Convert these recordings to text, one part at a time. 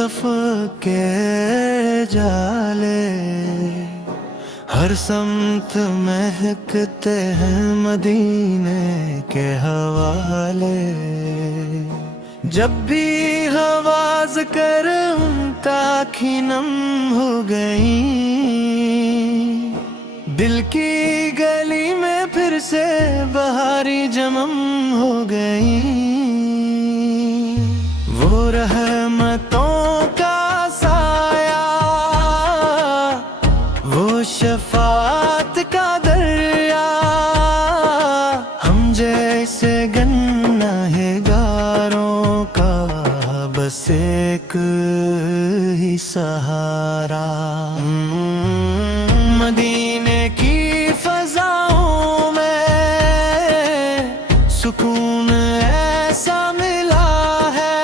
मुस्तफ के जाले हर समत महकते हैं मदीने के हवाले। जब भी आवाज कर उनका खिनम हो गई, दिल की गली में फिर से बहारी जमम हो गई। वो रहमतों का साया, वो शफात का दरिया, हम जैसे गुनहगारों का बस एक ही सहारा। मदीने की फजाओं में सुकून ऐसा मिला है,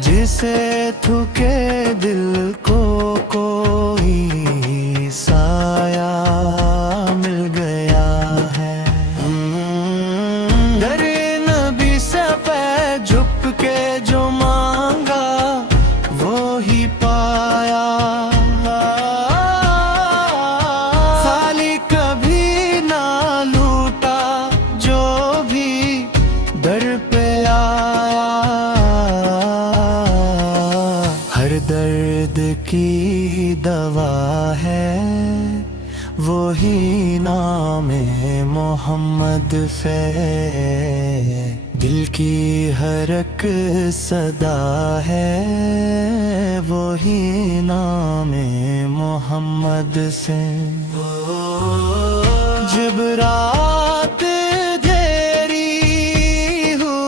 जिसे थके दिल को कोई साया मिल गया है। दरे नबी से पैर झुक के जो मांगा वो ही पाया। दर्द की दवा है वही नाम मोहम्मद से, दिल की हर एक सदा है वही नाम मोहम्मद से। जब रात घेरी हो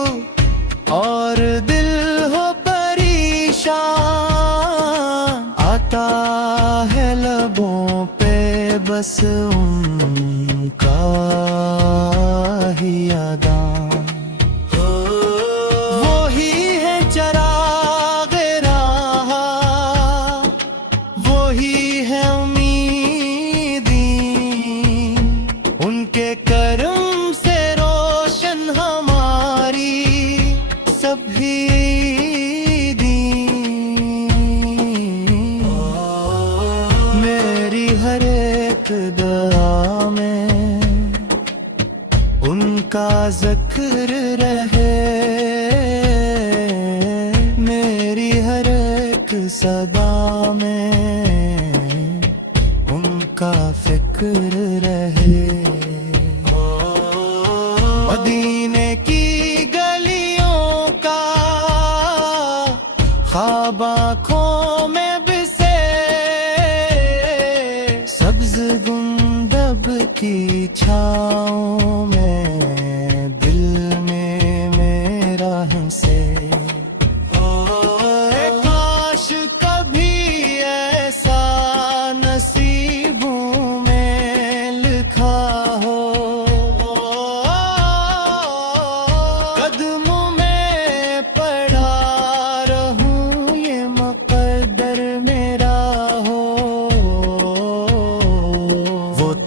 और दिल हो परेशान, आता है लबों पे बस उनका ही अदा। वो ही है चराग़ राह, वो ही है उम्मीदी, उनके करम से रोशन हमारी सभी दुआ में उनका जिक्र रहे, मेरी हर एक सदा में उनका फिक्र रहे। मदीने की गलियों का ख्वाब आँखों में गुंदब की छाँव में दिल में मेरा हंसे। काश कभी ऐसा नसीबों में लिखा हो, कदमों में पड़ा रहूं ये मुक़द्दर मेरा हो।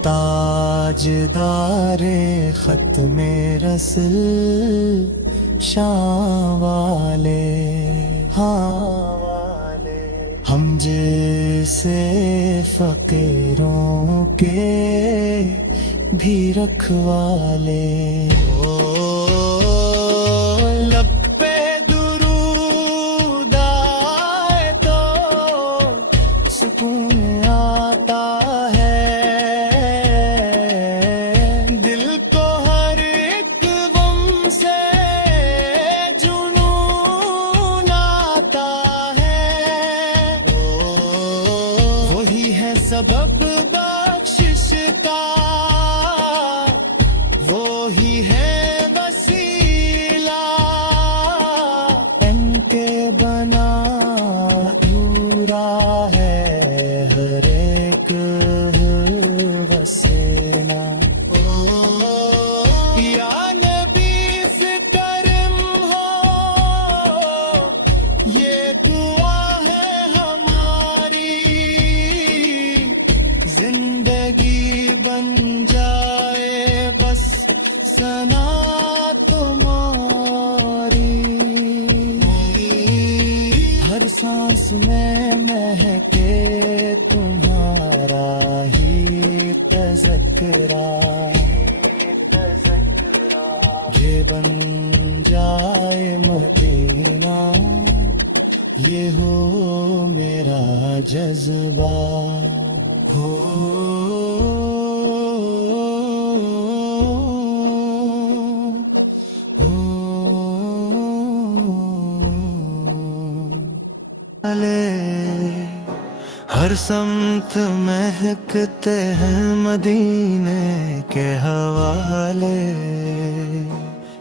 ताजदारे ख़त्मे रसूल शान वाले, हाँ वाले, हम जैसे फ़कीरों के भी रखवाले। लब पे दुरूद आए तो सुकून आता है, सबब बख्शिश का वो ही है वसीला, इनके बना अधूरा है हर एक वसीला। या नबी से करम हो ये दुआ है हमारी, सांस में महके तुम्हारा ही तज़किरा, ये बन जाए मदीना, ये हो मेरा जज्बा। हो हर समत महकते हैं मदीने के हवाले,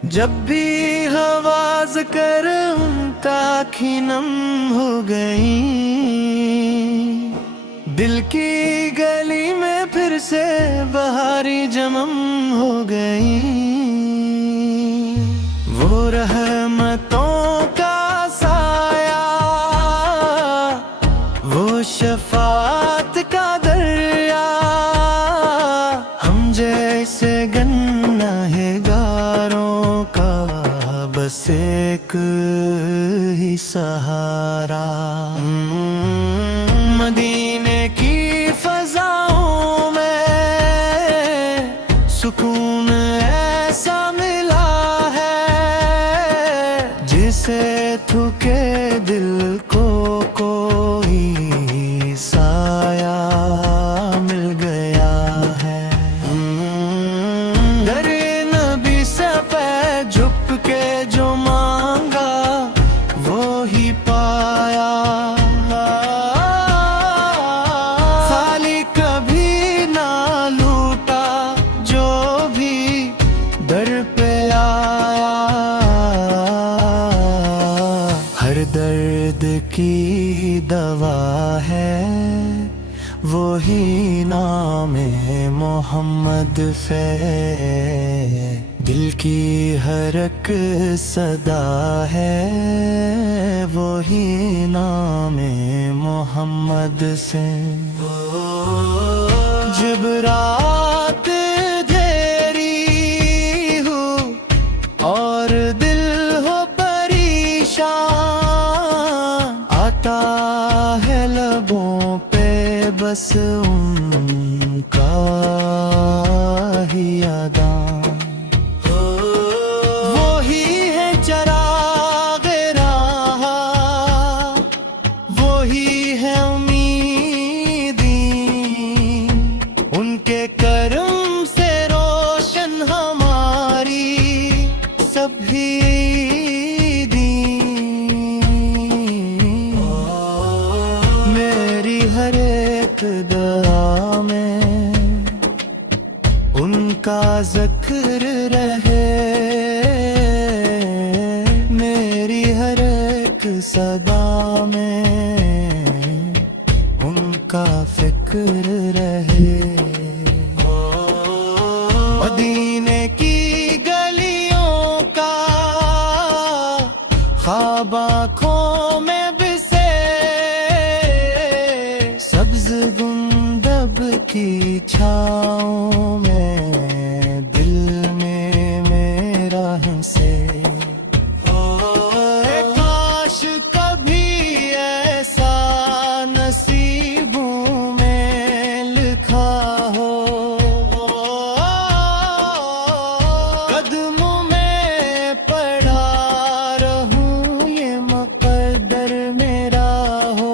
जब भी हवाज कर उनका खिनम हो गई, दिल की गली में फिर से बहारी जमम हो गई। वो रहमतों का साया, वो शफात का दरिया, हम जैसे गन्नाहेगारों का बस एक ही सहारा। मदीने की फजाओं में सुकून ऐसा मिला है, जिसे थके दिल को कोई साया मिल गया है। दरे नबी से पैर झुक के जो मांगा वो ही पाया, खाली कभी ना लूटा जो भी दर पे आया। हर दर्द की दवा है वो ही नाम मोहम्मद फे, दिल की हर एक सदा है वो ही नाम मोहम्मद से। जब रात अंधेरी हो और दिल हो परेशान, आता है लबों पे बस उनका ही अदान। वो ही है चराग़े राह, वो ही है उम्मीदी, उनके करम से रोशन हमारी सभी हर एक दुआ में उनका ज़िक्र रहे, मेरी हर एक सदा में उनका फिक्र रहे। मदीने की गलियों का ख्वाब आँखों में गुंदब की छाँव में दिल में मेरा हंसे। काश कभी ऐसा नसीबों में लिखा हो, कदमों में पड़ा रहूं ये मुक़द्दर मेरा हो।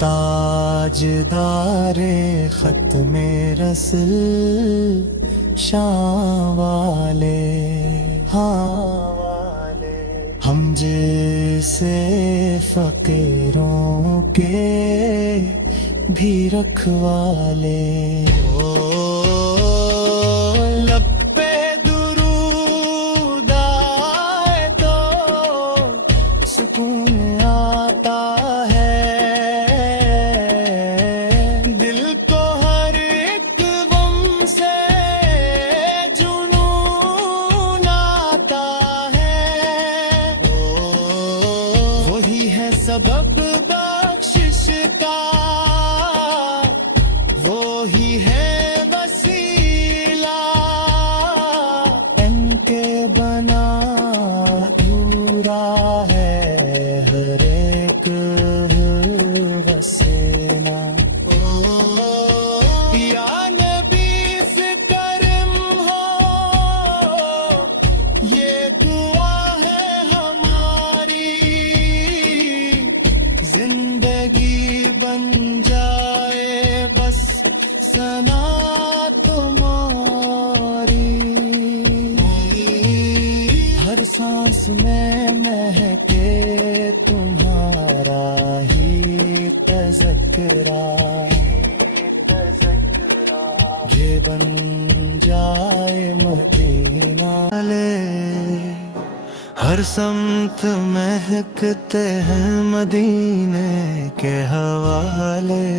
ताजदारे ख़त्मे रसूल शान वाले, हाँ वाले, हम जैसे फ़कीरों के भी रखवाले। लब पे दुरूद आए तो सुकून आता है, सबब बख्शिश का वो ही है वसीला, इनके बना अधूरा है जिसमें महके तुम्हारा ही तज़किरा, ये बन जाए मदीना। हर समत महकते हैं मदीने के हवाले,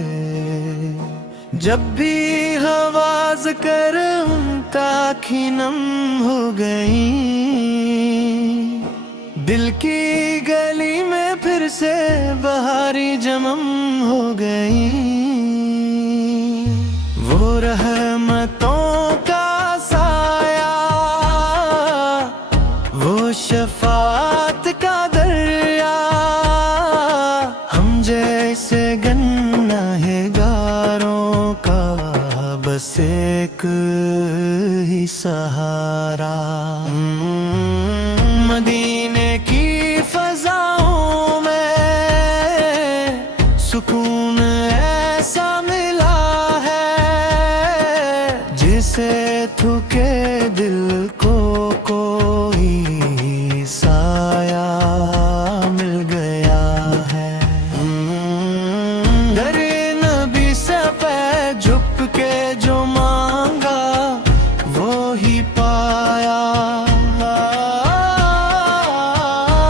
जब भी हवाज कर उनका खिनम हो गई, दिल की गली में फिर से बहारी जमम हो गई। वो रहमतों का साया, वो शफात का दरिया, हम जैसे गन्नाहेगारों का बस एक ही सहारा। मदीने की फजाओं में सुकून ऐसा मिला है, जिसे थके दिल को कोई साया मिल गया है। दरे नबी से पैर झुक के जो मांगा वो ही पाया,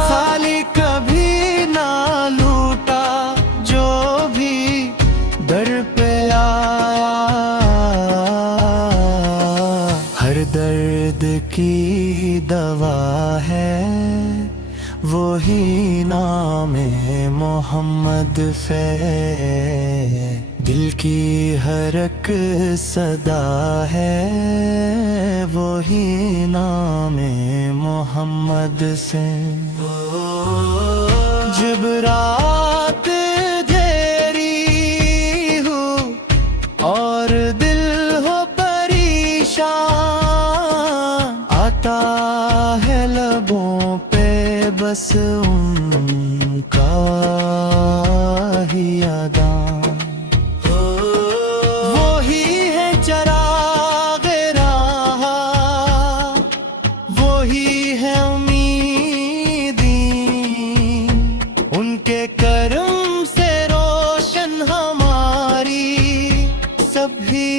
खाली कभी ना लूटा जो भी दर पे आया। हर दर्द की दवा है वो ही नाम-ए मोहम्मद से, दिल की हर एक सदा है वो ही नाम-ए मोहम्मद से। जब रात अंधेरी हो और दिल हो परेशान, आता है लबों पे बस उनका ही अदा। वो ही है चराग़ राह, वो ही है उम्मीदी, उनके करम से रोशन हमारी सभी